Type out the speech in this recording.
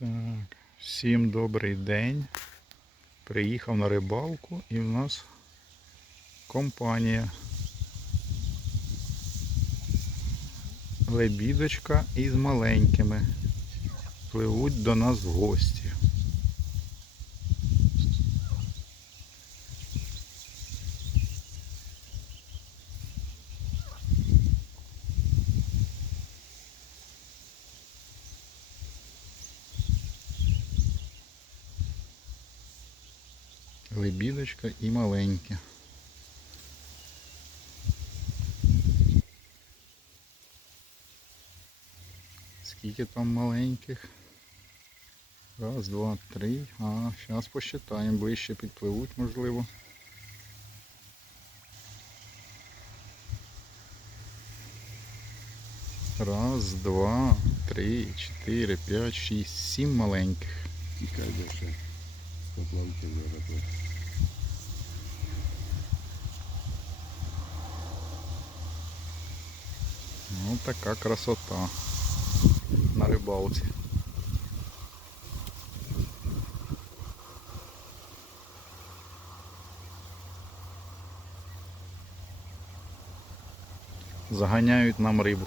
Так, всім добрий день. Приїхав на рибалку і в нас компанія. Лебідочка із маленькими. Пливуть до нас в гості. Лебідочка і маленькі. Скільки там маленьких? Раз, два, три. А, зараз посчитаємо, ближче підпливуть, можливо. Раз, два, три, чотири, п'ять, шість, сім маленьких. Де ще поплавки зараз. Ну така красота на рибалці. Заганяють нам рибу.